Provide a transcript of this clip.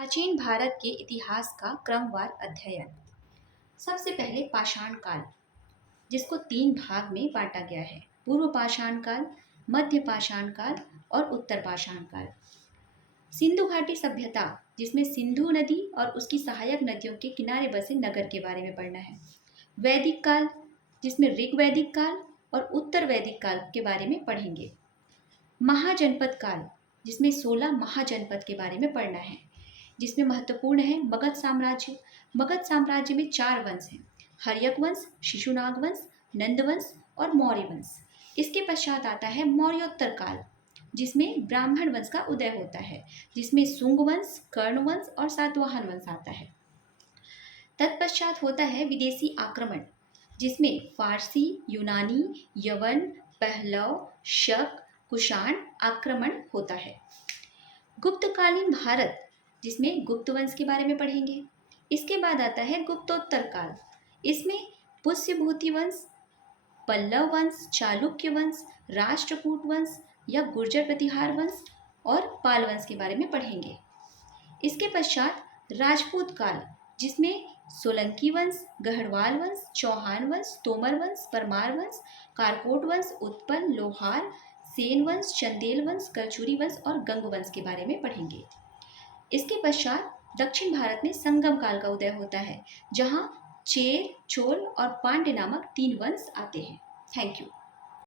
प्राचीन भारत के इतिहास का क्रमवार अध्ययन। सबसे पहले पाषाण काल, जिसको तीन भाग में बांटा गया है: पूर्व पाषाण काल, मध्य पाषाण काल और उत्तर पाषाण काल। सिंधु घाटी सभ्यता, जिसमें सिंधु नदी और उसकी सहायक नदियों के किनारे बसे नगर के बारे में पढ़ना है। वैदिक काल, जिसमें ऋग्वैदिक काल और उत्तर वैदिक काल के बारे में पढ़ेंगे। महाजनपद काल, जिसमें 16 महाजनपद के बारे में पढ़ना है, जिसमें महत्वपूर्ण है मगध साम्राज्य। मगध साम्राज्य में 4 वंश हैं: हर्यक वंश, शिशुनाग वंश, नंद वंश और मौर्य वंश। इसके पश्चात आता है मौर्योत्तर काल, जिसमें ब्राह्मण वंश का उदय होता है, जिसमें शुंग वंश, कर्ण वंश और सातवाहन वंश आता है। तत्पश्चात होता है विदेशी आक्रमण, जिसमें फारसी, यूनानी, यवन, पहलव, शक, कुषाण आक्रमण होता है। गुप्तकालीन भारत, जिसमें गुप्त वंश के बारे में पढ़ेंगे। इसके बाद आता है गुप्तोत्तर काल। इसमें पुष्यभूति वंश, पल्लव वंश, चालुक्य वंश, राष्ट्रकूट वंश या गुर्जर प्रतिहार वंश और पाल वंश के बारे में पढ़ेंगे। इसके पश्चात राजपूत काल, जिसमें सोलंकी वंश, गढ़वाल वंश, चौहान वंश, तोमर वंश, परमार वंश, कारकोट वंश, उत्पल, लोहार, सेन वंश, चंदेल वंश, कलचुरी वंश और गंग वंश के बारे में पढ़ेंगे। इसके पश्चात दक्षिण भारत में संगम काल का उदय होता है, जहाँ चेर, चोल और पांड्य नामक 3 वंश आते हैं। Thank you.